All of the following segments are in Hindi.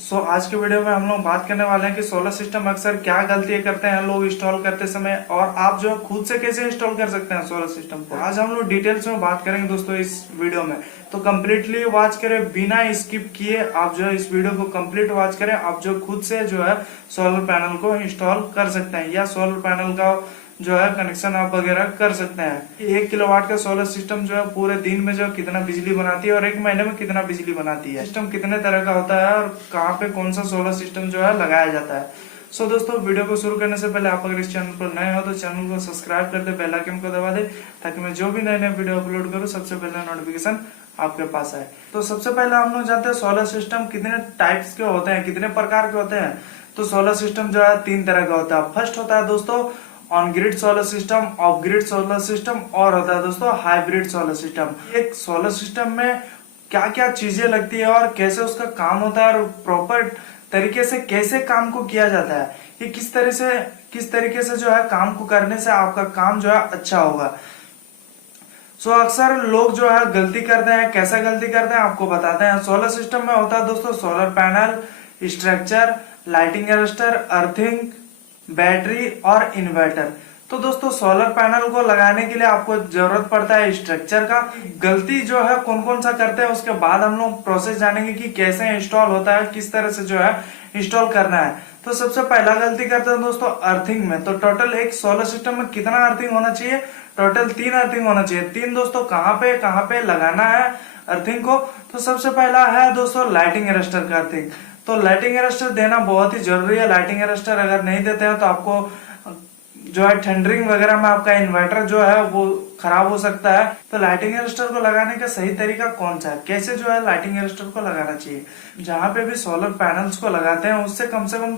आज के वीडियो में हम लोग बात करने वाले हैं कि सोलर सिस्टम अक्सर क्या गलतियां करते हैं लोग इंस्टॉल करते समय, और आप जो खुद से कैसे इंस्टॉल कर सकते हैं सोलर सिस्टम को। आज हम लोग डिटेल्स में बात करेंगे दोस्तों इस वीडियो में, तो कम्प्लीटली वॉच करें बिना स्किप किए। आप जो है इस वीडियो को कम्प्लीट वॉच करें, आप जो खुद से जो है सोलर पैनल को इंस्टॉल कर सकते हैं या सोलर पैनल का जो है कनेक्शन आप वगैरह कर सकते हैं। 1 किलोवाट का सोलर सिस्टम जो है पूरे दिन में जो है कितना बिजली बनाती है और 1 महीने में कितना बिजली बनाती है। सिस्टम कितने तरह का होता है और कहाँ पे कौन सा सोलर सिस्टम जो है लगाया जाता है। दोस्तों वीडियो को शुरू करने से पहले आप अगर इस चैनल पर नए हो तो चैनल को सब्सक्राइब कर दे, बेल आइकन को दबा दे, ताकि मैं जो भी नए नए वीडियो अपलोड करूँ सबसे पहले नोटिफिकेशन आपके पास आए। तो सबसे पहले हम लोग जानते हैं सोलर सिस्टम कितने टाइप्स के होते हैं, कितने प्रकार के होते हैं। तो सोलर सिस्टम जो है 3 तरह का होता है। फर्स्ट होता है दोस्तों on grid solar system, of grid solar system, और होता है दोस्तों हाइब्रिड सोलर सिस्टम। एक सोलर सिस्टम में क्या क्या चीजें लगती है और कैसे उसका काम होता है और प्रॉपर तरीके से कैसे काम को किया जाता है, ये किस तरीके से जो है काम को करने से आपका काम जो है अच्छा होगा। अक्सर लोग जो है गलती करते हैं, कैसा गलती करते हैं आपको बताते हैं। सोलर सिस्टम में होता है दोस्तों solar panel, structure, lighting arrester, earthing, battery और इन्वर्टर। तो दोस्तों सोलर पैनल को लगाने के लिए आपको जरूरत पड़ता है स्ट्रक्चर का। गलती जो है कौन कौन सा करते हैं उसके बाद हम लोग प्रोसेस जानेंगे कि कैसे इंस्टॉल होता है, किस तरह से जो है इंस्टॉल करना है। तो सबसे पहला गलती करते हैं दोस्तों अर्थिंग में। तो टोटल एक सोलर सिस्टम में कितना अर्थिंग होना चाहिए? टोटल 3 अर्थिंग होना चाहिए। 3 दोस्तों कहाँ पे लगाना है अर्थिंग को? तो सबसे पहला है दोस्तों लाइटिंग अरेस्टर का अर्थिंग। तो लाइटिंग अरेस्टर देना बहुत ही जरूरी है। लाइटिंग अरेस्टर अगर नहीं देते हैं तो आपको जो है थंडरिंग वगैरह में आपका इन्वर्टर जो है वो खराब हो सकता है। तो लाइटिंग अरेस्टर को लगाने का सही तरीका कौन सा है, कैसे जो है लाइटिंग अरेस्टर को लगाना चाहिए? जहाँ पे भी सोलर पैनल्स को लगाते हैं उससे कम से कम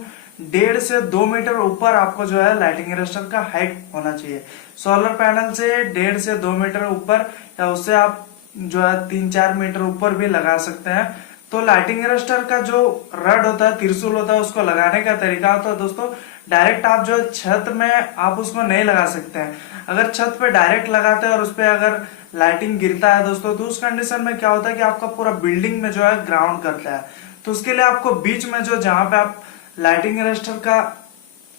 1.5 से 2 मीटर ऊपर आपको जो है लाइटिंग अरेस्टर का हाइट होना चाहिए। सोलर पैनल से 1.5 से 2 मीटर ऊपर या उससे आप जो है 3-4 मीटर ऊपर भी लगा सकते हैं। तो लाइटिंग अरेस्टर का जो रड होता है, त्रिशूल होता है, उसको लगाने का तरीका होता है दोस्तों डायरेक्ट आप जो छत में आप उसको नहीं लगा सकते हैं। अगर छत पे डायरेक्ट लगाते हैं और उस पे अगर लाइटिंग गिरता है दोस्तों, तो उस कंडीशन में क्या होता है कि आपका पूरा बिल्डिंग में जो है ग्राउंड करता है। तो उसके लिए आपको बीच में जो जहां पे आप लाइटिंग अरेस्टर का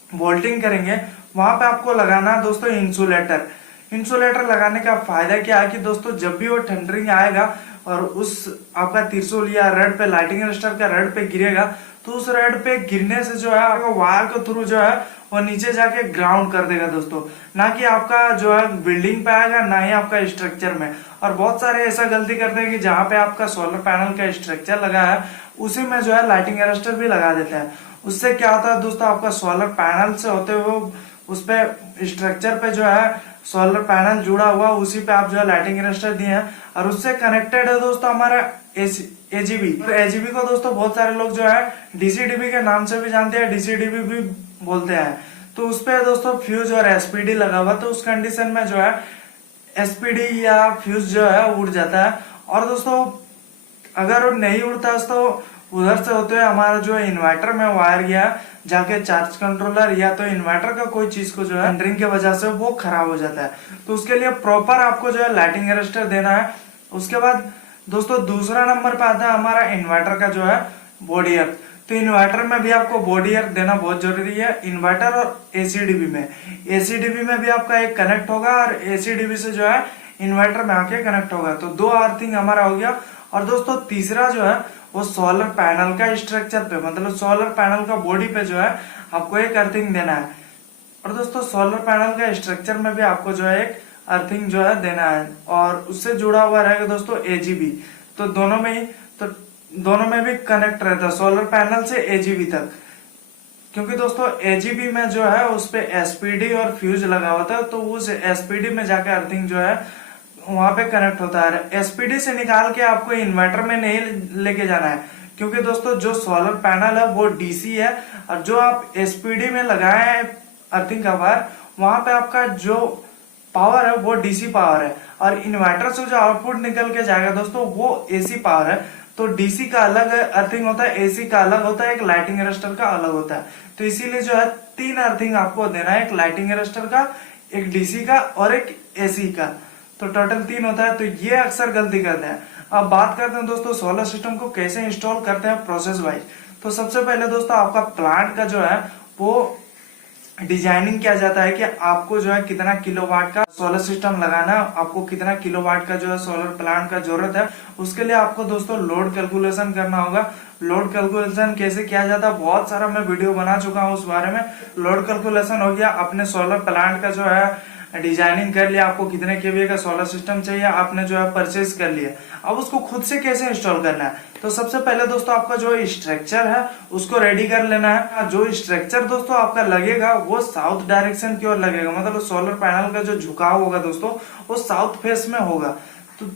वोल्टिंग करेंगे वहां पे आपको लगाना है दोस्तों इंसुलेटर। इंसुलेटर लगाने का फायदा क्या है कि दोस्तों जब भी वो थंडरिंग आएगा और उस आपका त्रिशूल या रड पे लाइटिंग अरेस्टर का रड पे गिरेगा, तो उस रड पे गिरने से जो है आपका वायर के थ्रू जो है वो नीचे जाके ग्राउंड कर देगा दोस्तों, ना कि आपका जो है बिल्डिंग पे आएगा, ना ही आपका स्ट्रक्चर में। और बहुत सारे ऐसा गलती करते हैं कि जहाँ पे आपका सोलर पैनल का स्ट्रक्चर लगा है उसी में जो है लाइटिंग अरेस्टर भी लगा देते हैं। उससे क्या होता है दोस्तों, आपका सोलर पैनल से होते हुए उस पे स्ट्रक्चर पे जो है सोलर पैनल जुड़ा हुआ उसी पे आप जो है लाइटिंग अरेस्टर दिए हैं और उससे कनेक्टेड है दोस्तों हमारा एजीबी। तो एजीबी को दोस्तों बहुत सारे लोग जो है डीसीडीबी के नाम से भी जानते हैं, डीसीडीबी भी बोलते हैं। तो उस पे दोस्तों फ्यूज और एसपीडी लगा हुआ, तो उस कंडीशन में जो है एसपीडी या फ्यूज जो है उड़ जाता है। और दोस्तों अगर वो नहीं उड़ता तो उधर से होते हुए हमारा जो इन्वर्टर में वायर गया जाके चार्ज कंट्रोलर या तो इन्वर्टर का कोई चीज को जो है थंडरिंग की वजह से वो खराब हो जाता है। तो उसके लिए प्रॉपर आपको जो है लाइटिंग अरेस्टर देना है। उसके बाद दोस्तों दूसरा नंबर पे आता है हमारा इन्वर्टर का जो है बॉडी अर्थ। तो इन्वर्टर में भी आपको बॉडी अर्थ देना बहुत जरूरी है। इन्वर्टर और एसीडीबी में भी आपका एक कनेक्ट होगा और एसीडीबी से जो है इन्वर्टर में आके कनेक्ट होगा। तो 2 अर्थिंग हमारा हो गया। और दोस्तों तीसरा जो है वो सोलर पैनल का स्ट्रक्चर पे, मतलब सोलर पैनल का बॉडी पे जो है आपको एक अर्थिंग देना है। और दोस्तों सोलर पैनल का स्ट्रक्चर में भी आपको जो है एक अर्थिंग जो है देना है और उससे जुड़ा हुआ रहेगा दोस्तों एजीबी। तो दोनों में भी कनेक्ट रहता है सोलर पैनल से एजीबी तक, क्योंकि दोस्तों एजीबी में जो है उस पे एसपीडी और फ्यूज लगा होता है। तो उस एसपीडी में जाकर अर्थिंग जो है वहां पे कनेक्ट होता है। एसपीडी से निकाल के आपको इन्वर्टर में नहीं लेके जाना है, क्योंकि दोस्तों जो सोलर पैनल है वो डीसी है और जो आप एसपीडी में लगाए हैं अर्थिंग का वायर, वहां पे आपका जो पावर है वो डीसी पावर है और इन्वर्टर से जो आउटपुट निकल के जाएगा दोस्तों वो एसी पावर है। तो डीसी का अलग अर्थिंग होता है, एसी का अलग होता है, एक लाइटिंग अरेस्टर का अलग होता है। तो इसीलिए जो है 3 अर्थिंग आपको देना है, एक लाइटिंग अरेस्टर का, एक डीसी का और एक एसी का। तो टोटल 3 होता है। तो ये अक्सर गलती करते हैं। अब बात करते हैं दोस्तों सोलर सिस्टम को कैसे इंस्टॉल करते हैं प्रोसेस वाइज। तो सबसे पहले दोस्तों आपका प्लांट का जो है वो डिजाइनिंग किया जाता है कि आपको जो है कितना किलोवाट का सोलर सिस्टम लगाना है, आपको कितना किलोवाट का जो है सोलर प्लांट का जरूरत है। उसके लिए आपको दोस्तों लोड कैलकुलेशन करना होगा। लोड कैलकुलेशन कैसे किया जाता है बहुत सारा मैं वीडियो बना चुका हूँ उस बारे में। लोड कैलकुलेशन हो गया, अपने सोलर प्लांट का जो है डिजाइनिंग कर लिया, आपको कितने केवीए का सोलर सिस्टम चाहिए आपने जो है परचेज कर लिया। अब उसको खुद से कैसे इंस्टॉल करना है, तो सबसे पहले दोस्तों आपका जो स्ट्रक्चर है उसको रेडी कर लेना है। जो स्ट्रक्चर दोस्तों आपका लगेगा वो साउथ डायरेक्शन की ओर लगेगा, मतलब सोलर पैनल का जो झुकाव होगा दोस्तों वो साउथ फेस में होगा। तो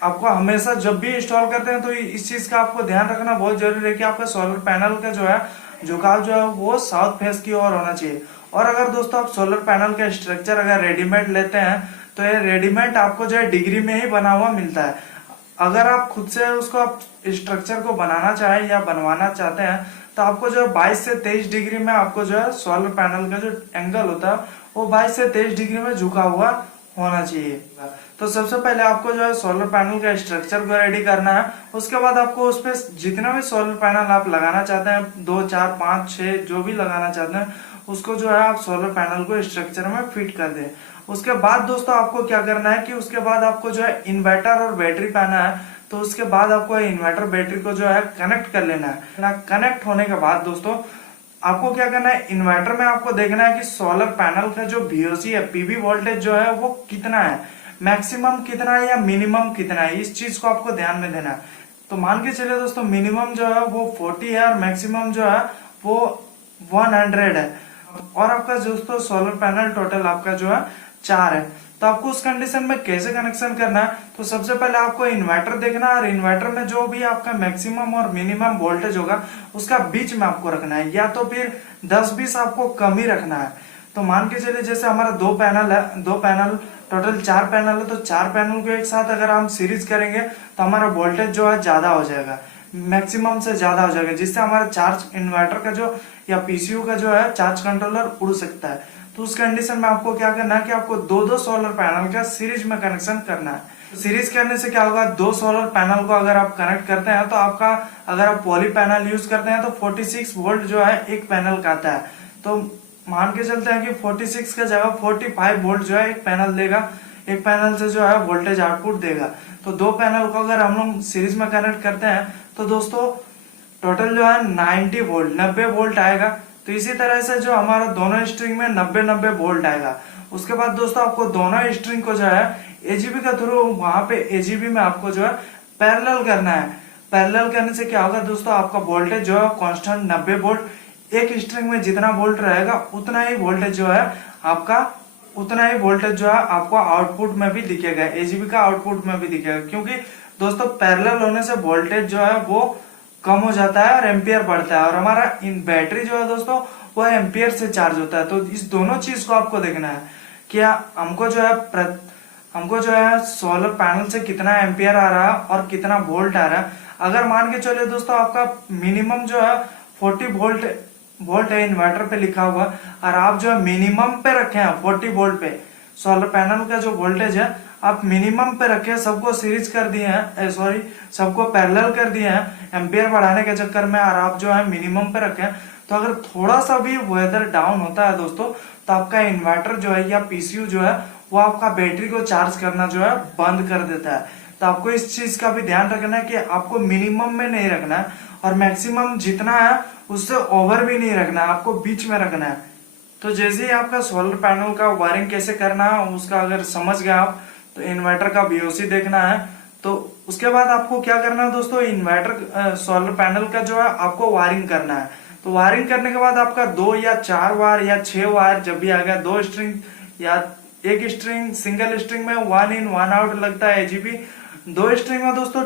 आपको हमेशा जब भी इंस्टॉल करते हैं तो इस चीज का आपको ध्यान रखना बहुत जरूरी है कि आपका सोलर पैनल का जो है झुकाव जो है वो साउथ फेस की ओर होना चाहिए। और अगर दोस्तों आप सोलर पैनल का स्ट्रक्चर अगर रेडीमेड लेते हैं तो ये रेडीमेड आपको जो है डिग्री में ही बना हुआ मिलता है। अगर आप खुद से उसको आप स्ट्रक्चर को बनाना चाहें या बनवाना चाहते हैं तो आपको जो है 22 से 23 डिग्री में आपको जो है सोलर पैनल का जो एंगल होता है वो 22 से 23 डिग्री में झुका हुआ होना चाहिए। तो सबसे पहले आपको जो है सोलर पैनल का स्ट्रक्चर को रेडी करना है। उसके बाद आपको उस पर जितना भी सोलर पैनल आप लगाना चाहते हैं 2, 4, 5, 6 जो भी लगाना चाहते हैं उसको जो है आप सोलर पैनल को स्ट्रक्चर में फिट कर दें। उसके बाद दोस्तों आपको क्या करना है कि उसके बाद आपको जो है इन्वर्टर और बैटरी पाना है। तो उसके बाद आपको इन्वर्टर बैटरी को जो है कनेक्ट कर लेना है। कनेक्ट होने के बाद दोस्तों आपको क्या करना है, इन्वर्टर में आपको देखना है कि सोलर पैनल का जो VOC है, पीवी वोल्टेज जो है वो कितना है, मैक्सिमम कितना है या मिनिमम कितना है, इस चीज को आपको ध्यान में देना है। तो मान के चलिए दोस्तों मिनिमम जो है वो 40 है और मैक्सिमम जो है वो 100 है। और आपका दोस्तों सोलर पैनल टोटल आपका जो है 4 है। तो आपको उस कंडीशन में कैसे कनेक्शन करना है, तो सबसे पहले आपको इन्वर्टर देखना है और इन्वर्टर में जो भी आपका मैक्सिमम और मिनिमम वोल्टेज होगा उसका बीच में आपको रखना है, या तो फिर 10-20 आपको कम ही रखना है। तो मान के चलिए जैसे हमारा 2 पैनल है, 2 पैनल टोटल 4 पैनल है, तो 4 पैनल को एक साथ अगर हम सीरीज करेंगे तो हमारा वोल्टेज जो है ज्यादा हो जाएगा, मैक्सिमम से ज्यादा हो जाएगा, जिससे हमारा चार्ज इन्वर्टर का जो या पीसीयू का जो है चार्ज कंट्रोलर उड़ सकता है। तो उस कंडीशन में आपको क्या करना है कि आपको 2-2 सोलर पैनल का सीरीज में कनेक्शन करना है। सीरीज करने से क्या होगा, 2 सोलर पैनल को अगर आप कनेक्ट करते हैं तो आपका अगर आप पॉली पैनल यूज करते हैं तो 46 वोल्ट जो है एक पैनल का आता है। तो मान के चलते हैं कि 46 का जगह 45 वोल्ट जो है एक पैनल देगा, एक पैनल से जो है वोल्टेज आउटपुट देगा। तो 2 पैनल को अगर हम लोग सीरीज में कनेक्ट करते हैं तो दोस्तों टोटल जो है 90 वोल्ट आएगा। तो इसी तरह से जो हमारा दोनों स्ट्रिंग में 90 वोल्ट आएगा। उसके बाद दोस्तों आपको दोनों स्ट्रिंग को जो है एजीबी का थ्रू वहां पे एजीबी में आपको जो है पैरेलल करना है। पैरेलल करने से क्या होगा दोस्तों, आपका वोल्टेज जो है कांस्टेंट 90 वोल्ट, एक स्ट्रिंग में जितना वोल्ट रहेगा उतना ही वोल्टेज जो है आपका उतना ही वोल्टेज जो है आपको आउटपुट में भी दिखेगा, एजीबी का आउटपुट में भी दिखेगा। क्योंकि दोस्तों पैरेलल होने से वोल्टेज जो है वो कम हो जाता है और एम्पियर बढ़ता है, और हमारा इन बैटरी जो है दोस्तों वो एम्पियर से चार्ज होता है। तो इस दोनों चीज को आपको देखना है कि हमको जो है सोलर पैनल से कितना एम्पियर आ रहा है और कितना वोल्ट आ रहा है। अगर मान के चलिए दोस्तों आपका मिनिमम जो है 40 वोल्ट है इन्वर्टर पे लिखा हुआ, और आप जो है मिनिमम पे रखे हैं 40 वोल्ट पे, सोलर पैनल का जो वोल्टेज है आप मिनिमम पे रखे, सबको सीरीज कर दिए हैं, सॉरी सबको पैरेलल कर दिए हैं एम्पियर बढ़ाने के चक्कर में, और आप जो है मिनिमम पे रखे। तो अगर थोड़ा सा भी वेदर डाउन होता है दोस्तों तो आपका इन्वर्टर जो है या पीसीयू जो है वो आपका बैटरी को चार्ज करना जो है बंद कर देता है। तो आपको इस चीज का भी ध्यान रखना है कि आपको मिनिमम में नहीं रखना है और मैक्सिमम जितना है उससे ओवर भी नहीं रखना है, आपको बीच में रखना है। तो जैसे ही आपका सोलर पैनल का वायरिंग कैसे करना है उसका अगर समझ गए आप, तो इन्वर्टर का VOC देखना है। तो उसके बाद आपको क्या करना है दोस्तों, इन्वर्टर सोलर पैनल का जो है आपको वायरिंग करना है। तो वायरिंग करने के बाद आपका 2 या 4 वायर या 6 वायर जब भी आ गया, 2 स्ट्रिंग या एक स्ट्रिंग, सिंगल स्ट्रिंग में 1 इन 1 आउट लगता है एजीबी, 2 स्ट्रिंग में दोस्तों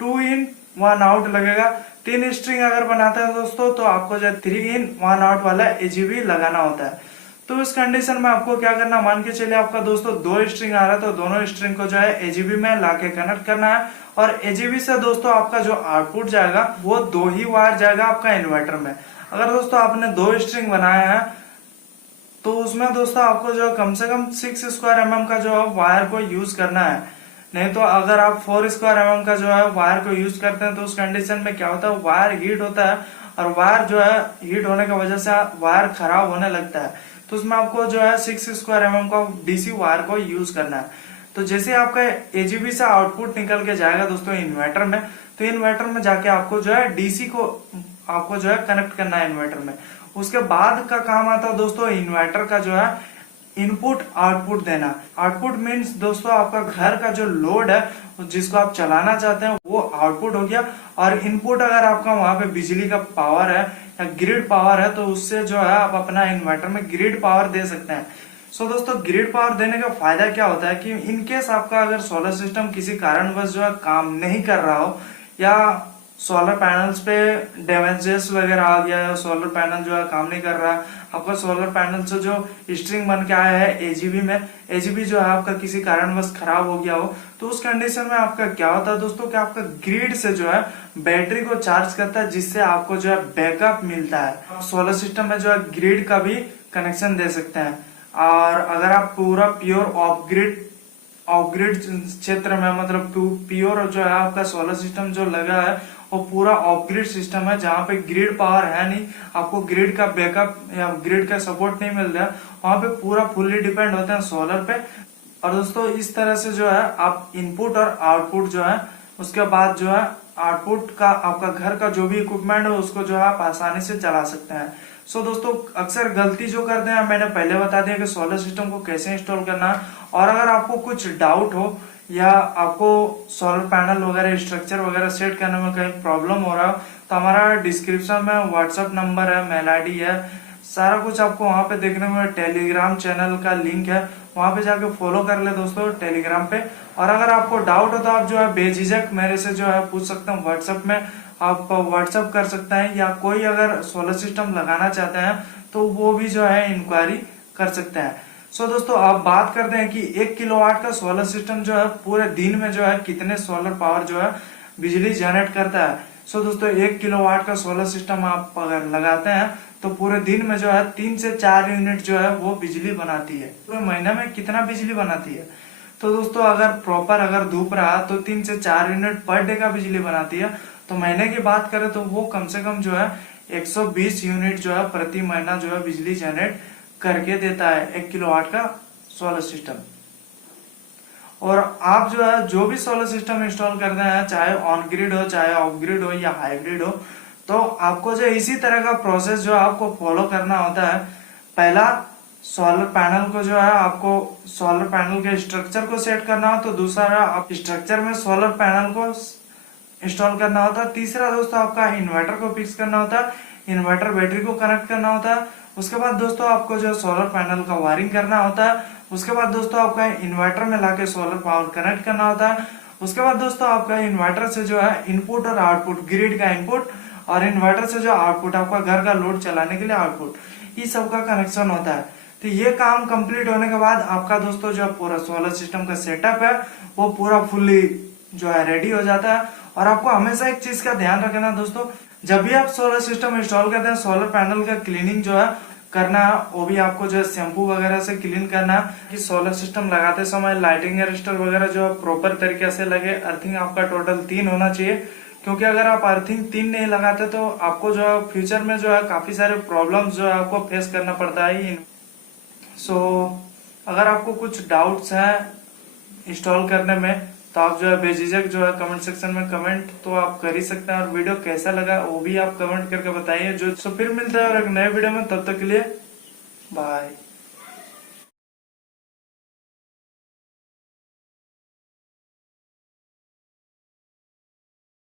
2 इन 1 आउट लगेगा, 3 स्ट्रिंग अगर बनाते हैं दोस्तों तो आपको जो 3 इन 1 आउट वाला एजीबी लगाना होता है। तो इस कंडीशन में आपको क्या करना, मान के चलिए आपका दोस्तों 2 स्ट्रिंग आ रहा है तो दोनों स्ट्रिंग को जो है एजीबी में लाके कनेक्ट करना है, और एजीबी से दोस्तों आपका जो आउटपुट जाएगा वो 2 ही वायर जाएगा आपका इन्वर्टर में। अगर दोस्तों आपने 2 स्ट्रिंग बनाया है तो उसमें दोस्तों आपको जो कम से कम 6 स्क्वायर mm का जो वायर को यूज करना है। नहीं तो अगर आप 4 स्क्वायर mm का जो है वायर को यूज करते हैं तो उस कंडीशन में क्या होता है, वायर हीट होता है और वायर जो है हीट होने की वजह से वायर खराब होने लगता है। तो उसमें आपको जो है 6 स्क्वायर mm का डीसी वायर को यूज करना है। तो जैसे आपका एजीबी से आउटपुट निकल के जाएगा दोस्तों इन्वर्टर में, तो इन्वर्टर में जाके आपको जो है डीसी को आपको जो है कनेक्ट करना है इन्वर्टर में। उसके बाद का काम आता है दोस्तों इन्वर्टर का जो है इनपुट आउटपुट देना। आउटपुट मीन्स दोस्तों आपका घर का जो लोड है जिसको आप चलाना चाहते हैं वो आउटपुट हो गया, और इनपुट अगर आपका वहां पे बिजली का पावर है या ग्रिड पावर है तो उससे जो है आप अपना इन्वर्टर में ग्रिड पावर दे सकते हैं। सो दोस्तों ग्रिड पावर देने का फायदा क्या होता है कि इनकेस आपका अगर सोलर सिस्टम किसी कारणवश जो है काम नहीं कर रहा हो, या सोलर पैनल्स पे डैमेजेस वगैरह आ गया है, सोलर पैनल जो है काम नहीं कर रहा, आपका सोलर पैनल से जो स्ट्रिंग बन के आया है एजीबी में, एजीबी जो है आपका किसी कारणवश खराब हो गया हो, तो उस कंडीशन में आपका क्या होता है दोस्तों कि आपका ग्रिड से जो है बैटरी को चार्ज करता है, जिससे आपको जो है बैकअप मिलता है। सोलर सिस्टम में जो है ग्रिड का भी कनेक्शन दे सकते हैं। और अगर आप पूरा प्योर ऑफ ग्रिड क्षेत्र में, मतलब प्योर जो है आपका सोलर सिस्टम जो लगा है वो पूरा ऑफ ग्रिड सिस्टम है जहाँ पे ग्रिड पावर है नहीं, आपको ग्रिड का बैकअप या ग्रिड का सपोर्ट नहीं मिल रहा है, वहां पे पूरा फुल्ली डिपेंड होते हैं सोलर पे। और दोस्तों इस तरह से जो है आप इनपुट और आउटपुट जो है उसके बाद जो है आउटपुट का आपका घर का जो भी इक्विपमेंट है उसको जो है आप आसानी से चला सकते हैं। सो दोस्तों अक्सर गलती जो करते हैं, मैंने पहले बता दिया कि सोलर सिस्टम को कैसे इंस्टॉल करना है। और अगर आपको कुछ डाउट हो या आपको सोलर पैनल वगैरह स्ट्रक्चर वगैरह सेट करने में कहीं प्रॉब्लम हो रहा हो तो हमारा डिस्क्रिप्शन में व्हाट्सएप नंबर है, मेल आईडी है, सारा कुछ आपको वहां पे देखने में। टेलीग्राम चैनल का लिंक है, वहां पे जाके फॉलो कर ले दोस्तों टेलीग्राम पे। और अगर आपको डाउट हो तो आप जो है बेझिझक मेरे से जो है पूछ सकते हैं, व्हाट्सएप में आप व्हाट्सएप कर सकते हैं, या कोई अगर सोलर सिस्टम लगाना चाहते हैं तो वो भी जो है इंक्वायरी कर सकते हैं। सो दोस्तों आप बात करते हैं कि 1 किलोवाट का सोलर सिस्टम जो है पूरे दिन में जो है कितने सोलर पावर जो है बिजली जनरेट करता है। सो दोस्तों 1 किलोवाट का सोलर सिस्टम आप अगर लगाते हैं तो पूरे दिन में जो है 3 से 4 यूनिट जो है वो बिजली बनाती है। पूरे महीने में कितना बिजली बनाती है, तो दोस्तों अगर प्रॉपर अगर धूप रहा तो 3 से 4 यूनिट पर डे का बिजली बनाती है। तो महीने की बात करें तो वो कम से कम जो है 120 यूनिट जो है प्रति महीना जो है बिजली जनरेट करके देता है 1 किलोवाट का सोलर सिस्टम। और आप जो है जो भी सोलर सिस्टम इंस्टॉल करते हैं, चाहे ऑन ग्रिड हो, चाहे ऑफ ग्रिड हो या हाइब्रिड हो, तो आपको जो इसी तरह का प्रोसेस जो आपको फॉलो करना होता है। पहला सोलर पैनल को जो है आपको सोलर पैनल के स्ट्रक्चर को सेट करना हो, तो दूसरा आप स्ट्रक्चर में सोलर पैनल को इंस्टॉल करना होता है। तीसरा दोस्तों आपका इन्वर्टर को फिक्स करना होता है, इन्वर्टर बैटरी को कनेक्ट करना होता है। उसके बाद दोस्तों आपको जो सोलर पैनल का वायरिंग करना होता है। उसके बाद दोस्तों आपका इन्वर्टर में लाके सोलर पावर कनेक्ट करना होता है। उसके बाद दोस्तों आपका इन्वर्टर से जो है इनपुट और आउटपुट, ग्रिड का इनपुट और इन्वर्टर से जो आउटपुट आपका घर का लोड चलाने के लिए आउटपुट, ये सब का कनेक्शन होता है। तो ये काम कंप्लीट होने के बाद आपका दोस्तों जो पूरा सोलर सिस्टम का सेटअप है वो पूरा फुल्ली जो है रेडी हो जाता है। और आपको हमेशा एक चीज का ध्यान रखना दोस्तों, जब भी आप सोलर सिस्टम इंस्टॉल करते हैं सोलर पैनल का क्लीनिंग जो है करना है, वो भी आपको जो है शैम्पू वगैरह से क्लीन करना है कि सोलर सिस्टम लगाते समय लाइटिंग अरेस्टर वगैरह जो है प्रॉपर तरीके से लगे। अर्थिंग आपका टोटल 3 होना चाहिए, क्योंकि अगर आप अर्थिंग 3 नहीं लगाते तो आपको जो है फ्यूचर में जो है काफी सारे प्रॉब्लम्स जो है आपको फेस करना पड़ता है। सो अगर आपको कुछ डाउट्स हैं इंस्टॉल करने में तो आप जो है बेझिझक जो है कमेंट सेक्शन में कमेंट तो आप कर ही सकते हैं। और वीडियो कैसा लगा वो भी आप कमेंट करके बताइए। जो फिर मिलता है और एक नए वीडियो में, तब तक के लिए बाय।